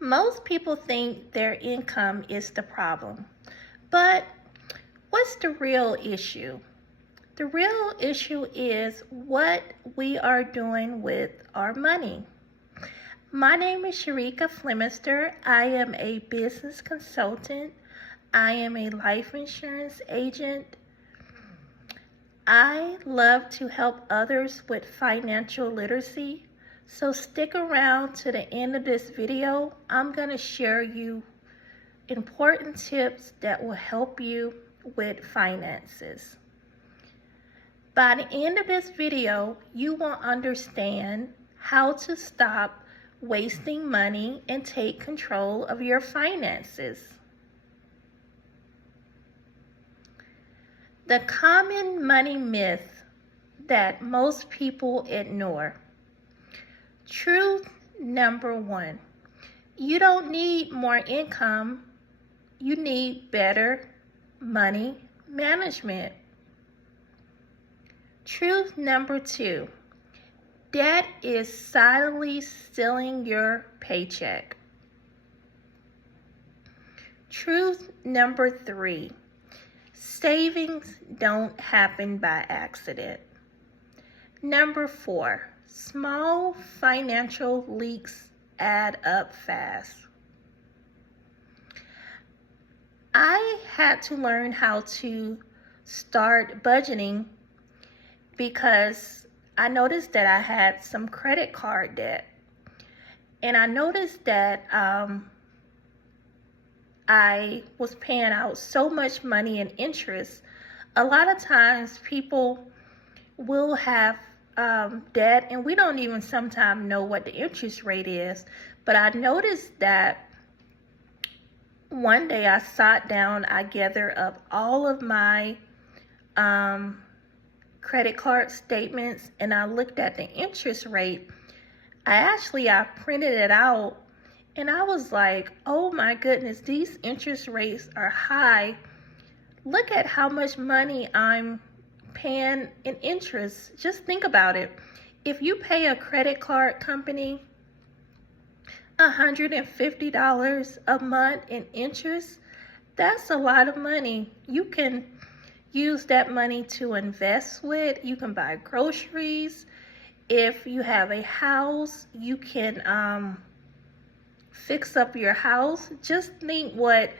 Most people think their income is the problem, but what's the real issue? The real issue is what we are doing with our money. My name is Sharika Flemister. I am a business consultant. I am a life insurance agent. I love to help others with financial literacy. So stick around to the end of this video. I'm going to share you important tips that will help you with finances. By the end of this video, you will understand how to stop wasting money and take control of your finances. The common money myth that most people ignore. Truth number one, you don't need more income, you need better money management. Truth number two, debt is silently stealing your paycheck. Truth number three, savings don't happen by accident. Number four, small financial leaks add up fast. I had to learn how to start budgeting because I noticed that I had some credit card debt. And I noticed that I was paying out so much money in interest. A lot of times people will have debt and we don't even sometimes know what the interest rate is. But I noticed that one day I sat down, I gathered up all of my credit card statements and I looked at the interest rate. I printed it out and I was like, oh my goodness, these interest rates are high. Look at how much money I'm paying in interest. Just think about it. If you pay a credit card company $150 a month in interest, that's a lot of money. You can use that money to invest with. You can buy groceries. If you have a house, you can fix up your house. Just think what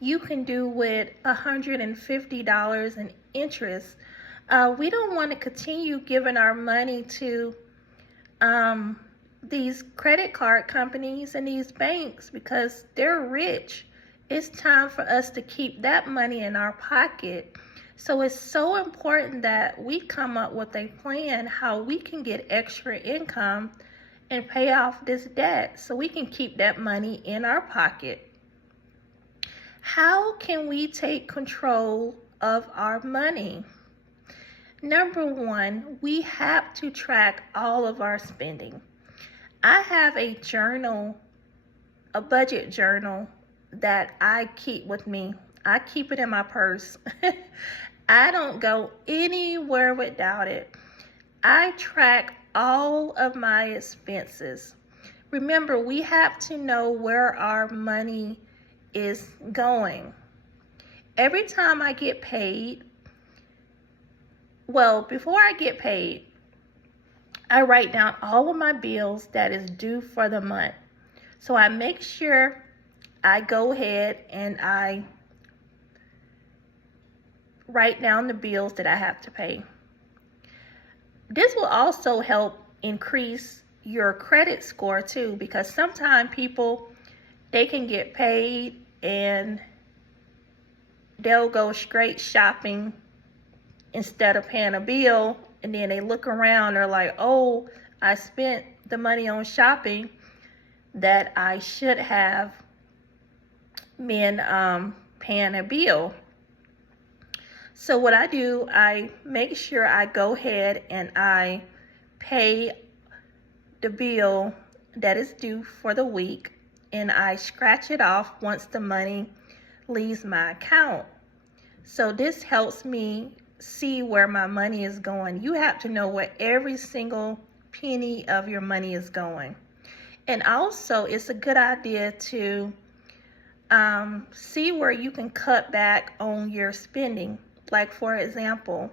you can do with $150 in interest. We don't want to continue giving our money to these credit card companies and these banks because they're rich. It's time for us to keep that money in our pocket. So it's so important that we come up with a plan how we can get extra income and pay off this debt so we can keep that money in our pocket. How can we take control of our money? Number one, we have to track all of our spending. I have a journal, a budget journal that I keep with me. I keep it in my purse. I don't go anywhere without it. I track all of my expenses. Remember, we have to know where our money is going. Every time I get paid, well, before I get paid, I write down all of my bills that is due for the month. So I make sure I go ahead and I write down the bills that I have to pay. This will also help increase your credit score too, because sometimes people, they can get paid and they'll go straight shopping instead of paying a bill, and then they look around, they're like, oh, I spent the money on shopping that I should have been paying a bill. So what I do, I make sure I go ahead and I pay the bill that is due for the week, and I scratch it off once the money leaves my account. So this helps me see where my money is going. You have to know where every single penny of your money is going. And also, it's a good idea to see where you can cut back on your spending. Like, for example,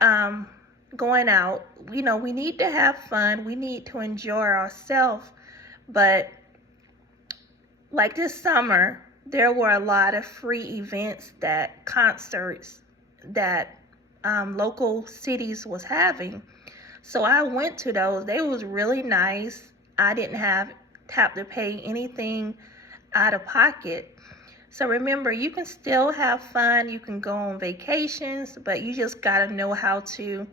um, going out, we need to have fun, we need to enjoy ourselves, but like this summer, there were a lot of free events, that concerts that local cities was having. So I went to those. They was really nice. I didn't have to pay anything out of pocket. So remember, you can still have fun. You can go on vacations, but you just got to know how to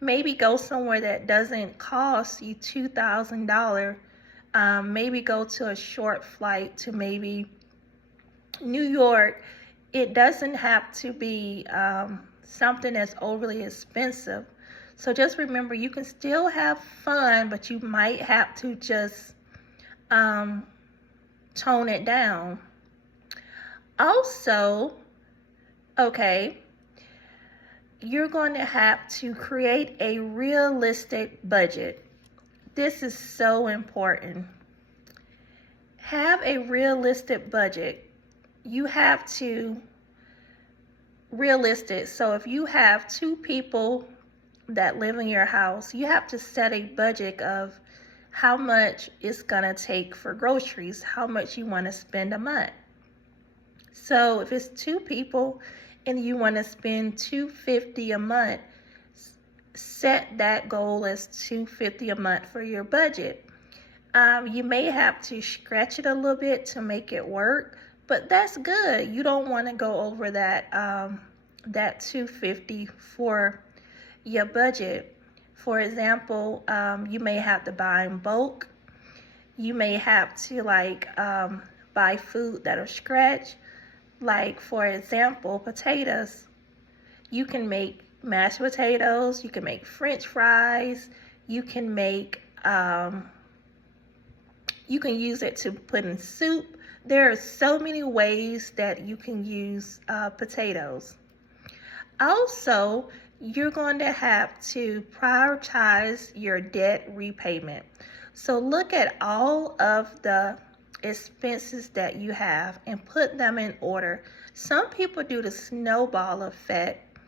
maybe go somewhere that doesn't cost you $2,000. Maybe go to a short flight to maybe New York. It doesn't have to be something that's overly expensive. So just remember, you can still have fun, but you might have to just tone it down. Also, okay, you're going to have to create a realistic budget. This is so important. Have a realistic budget. You have to realistic. So if you have 2 people that live in your house, you have to set a budget of how much it's gonna take for groceries, how much you want to spend a month. So if it's 2 people and you want to spend $250 a month, set that goal as $250 a month for your budget. You may have to stretch it a little bit to make it work, but that's good. You don't want to go over that that $250 for your budget. For example, you may have to buy in bulk. You may have to buy food that are scratched. Like, for example, potatoes. You can make mashed potatoes. You can make French fries. You can make you can use it to put in soup. There are so many ways that you can use potatoes. Also, you're going to have to prioritize your debt repayment. So look at all of the expenses that you have and put them in order. Some people do the snowball effect.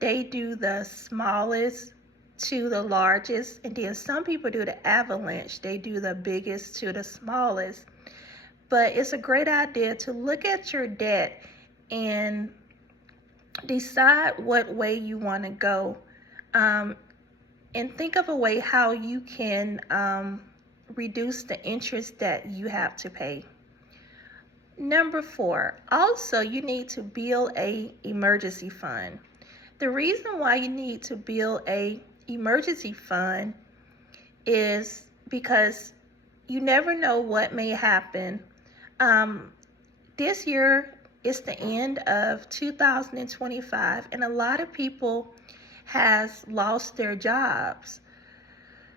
They do the smallest to the largest, and then some people do the avalanche. They do the biggest to the smallest. But it's a great idea to look at your debt and decide what way you want to go, and think of a way how you can reduce the interest that you have to pay. Number 4, also you need to build a emergency fund. The reason why you need to build a emergency fund is because you never know what may happen. This year is the end of 2025, and a lot of people has lost their jobs.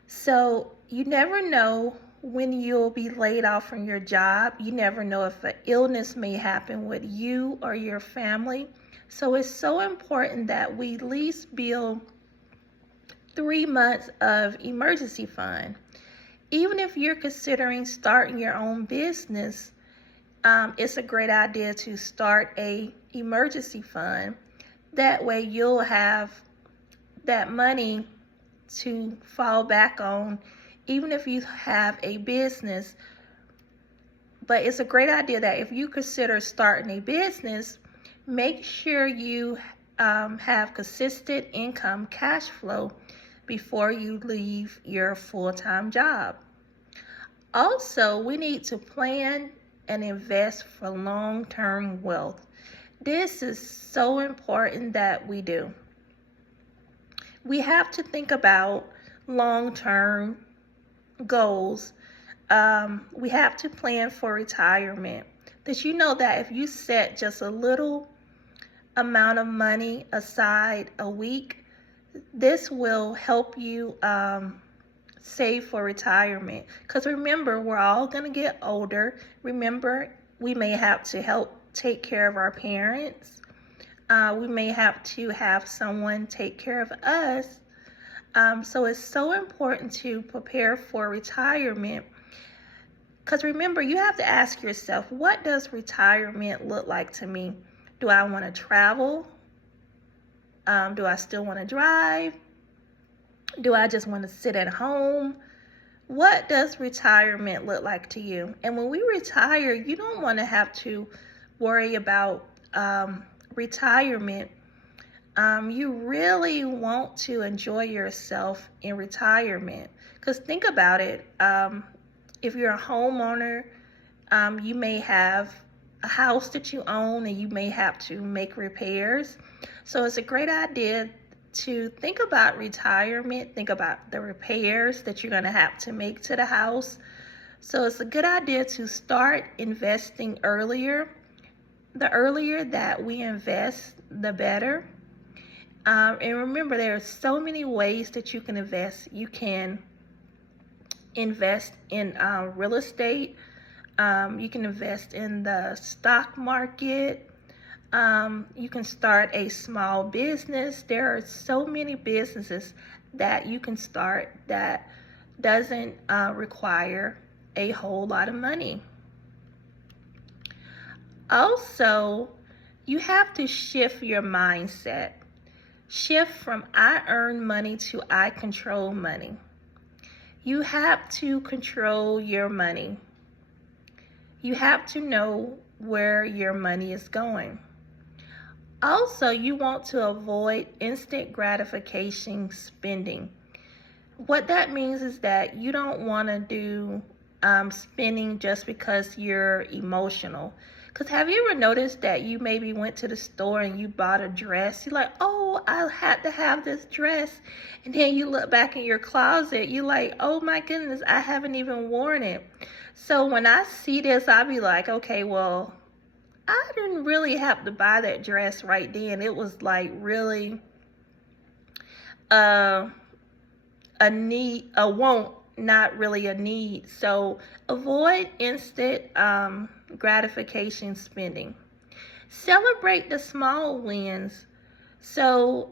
So you never know when you'll be laid off from your job. You never know if an illness may happen with you or your family. So it's so important that we at least build 3 months of emergency fund. Even if you're considering starting your own business, it's a great idea to start a emergency fund. That way you'll have that money to fall back on, even if you have a business. But it's a great idea that if you consider starting a business, make sure you have consistent income, cash flow, before you leave your full-time job. Also, we need to plan and invest for long-term wealth. This is so important that we do. We have to think about long-term goals. We have to plan for retirement. Did you know that if you set just a little amount of money aside a week, this will help you save for retirement? Because remember, we're all going to get older. Remember, we may have to help take care of our parents. We may have to have someone take care of us. So it's so important to prepare for retirement. Because remember, you have to ask yourself, what does retirement look like to me? Do I want to travel? Do I still want to drive? Do I just want to sit at home? What does retirement look like to you? And when we retire, you don't want to have to worry about retirement. You really want to enjoy yourself in retirement. Because think about it. If you're a homeowner, you may have a house that you own and you may have to make repairs. So it's a great idea to think about retirement, think about the repairs that you're going to have to make to the house. So it's a good idea to start investing earlier. The earlier that we invest, the better. And remember, there are so many ways that you can invest. You can invest in real estate. You can invest in the stock market. You can start a small business. There are so many businesses that you can start that doesn't require a whole lot of money. Also, you have to shift your mindset. Shift from I earn money to I control money. You have to control your money. You have to know where your money is going. Also, you want to avoid instant gratification spending. What that means is that you don't want to do spending just because you're emotional. Because have you ever noticed that you maybe went to the store and you bought a dress? You're like, oh, I had to have this dress. And then you look back in your closet, you're like, oh my goodness, I haven't even worn it. So when I see this, I'll be like, okay, well, I didn't really have to buy that dress right then. It was like really a need, a want, not really a need. So avoid instant gratification spending. Celebrate the small wins. So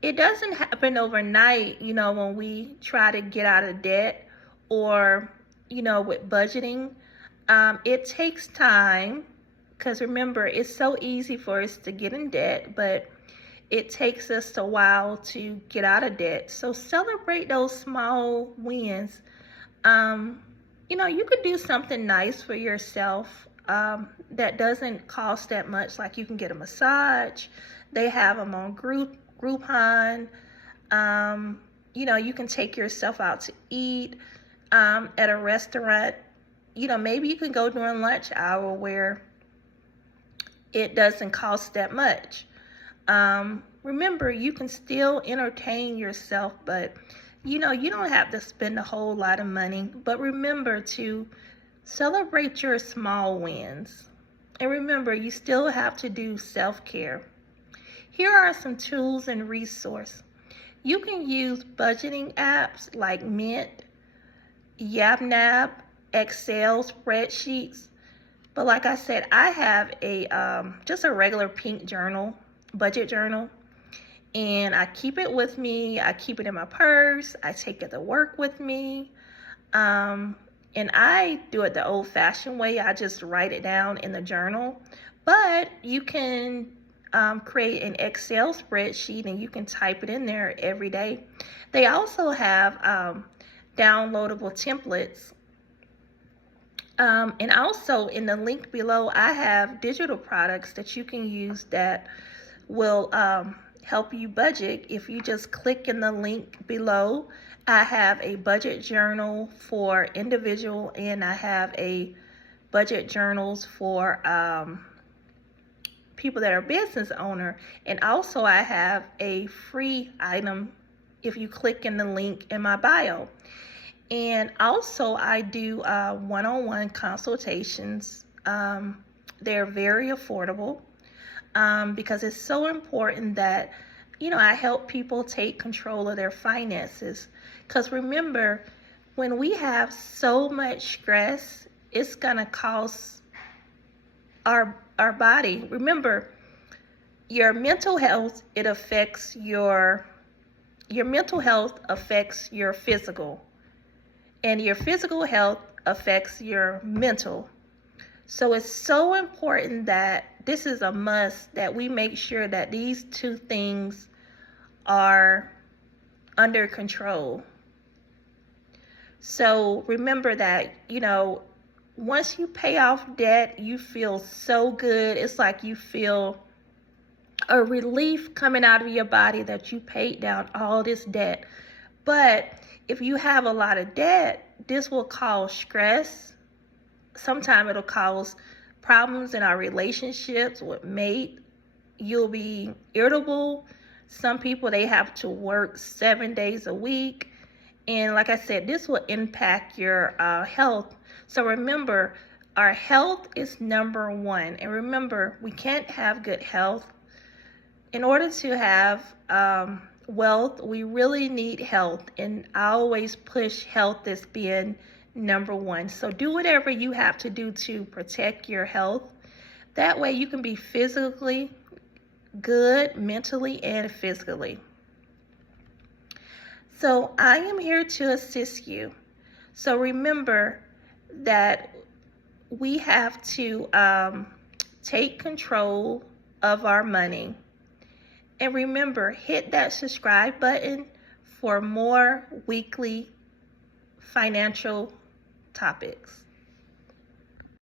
it doesn't happen overnight, when we try to get out of debt or, with budgeting. It takes time. Because remember, it's so easy for us to get in debt, but it takes us a while to get out of debt. So celebrate those small wins. You could do something nice for yourself that doesn't cost that much. Like you can get a massage. They have them on Groupon. You can take yourself out to eat at a restaurant. Maybe you can go during lunch hour where it doesn't cost that much. Remember, you can still entertain yourself, but you don't have to spend a whole lot of money. But remember to celebrate your small wins. And remember, you still have to do self-care. Here are some tools and resources. You can use budgeting apps like Mint, YapNap, Excel spreadsheets. But like I said, I have just a regular pink journal, budget journal, and I keep it with me. I keep it in my purse. I take it to work with me, and I do it the old-fashioned way. I just write it down in the journal. But you can create an Excel spreadsheet and you can type it in there every day. They also have downloadable templates. And also in the link below, I have digital products that you can use that will help you budget. If you just click in the link below, I have a budget journal for individual and I have a budget journals for people that are business owner. And also I have a free item if you click in the link in my bio. And also I do one-on-one consultations. They're very affordable because it's so important that, I help people take control of their finances. Because remember, when we have so much stress, it's going to cause our body. Remember, your mental health, it affects your mental health affects your physical. And your physical health affects your mental. So it's so important that this is a must, that we make sure that these two things are under control. So remember that, once you pay off debt, you feel so good. It's like you feel a relief coming out of your body that you paid down all this debt. But if you have a lot of debt, this will cause stress. Sometimes it'll cause problems in our relationships with mate. You'll be irritable. Some people, they have to work 7 days a week. And like I said, this will impact your health. So remember, our health is number one. And remember, we can't have good health. In order to have wealth, we really need health. And I always push health as being number one. So do whatever you have to do to protect your health. That way you can be physically good, mentally, and physically. So I am here to assist you. So remember that we have to take control of our money. And remember, hit that subscribe button for more weekly financial topics.